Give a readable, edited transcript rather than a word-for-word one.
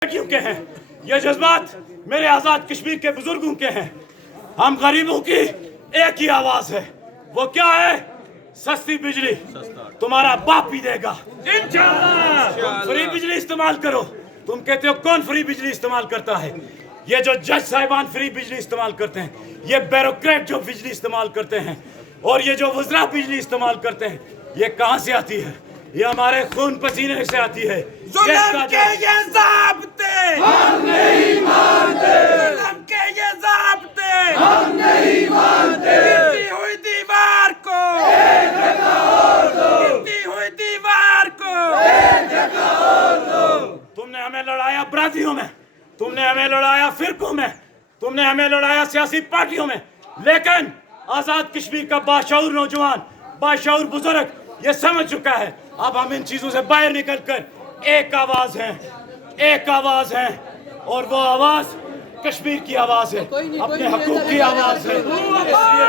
बेटियों के हैं, ये जज्बात मेरे आजाद कश्मीर के बुजुर्गों के हैं। हम गरीबों की एक ही आवाज है, वो क्या है? सस्ती बिजली तुम्हारा बाप भी देगा इंशाअल्लाह। तुम फ्री बिजली इस्तेमाल करो। तुम कहते हो कौन फ्री बिजली इस्तेमाल करता है? ये जो जज साहिबान फ्री बिजली इस्तेमाल करते हैं, ये ब्यूरोक्रेट जो बिजली इस्तेमाल करते हैं, और ये जो वज़रा बिजली इस्तेमाल करते हैं, ये कहाँ से आती है? ये हमारे खून पसीने से आती है। जुल्म के ये ज़ाब्ते हम नहीं मानते, जुल्म के ये ज़ाब्ते हम नहीं मानते। गिरती हुई दीवार को एक धक्का और दो, गिरती हुई दीवार को एक धक्का और दो। तुमने हमें लड़ाया अपराधियों में, तुमने हमें लड़ाया फिरकों में, तुमने हमें लड़ाया सियासी पार्टियों में, लेकिन आजाद कश्मीर का बाशऊर नौजवान, बाशऊर बुजुर्ग ये समझ चुका है। अब हम इन चीजों से बाहर निकलकर एक आवाज है, एक आवाज है, और वो आवाज कश्मीर की आवाज है, अपने हकूक की आवाज है। इसलिए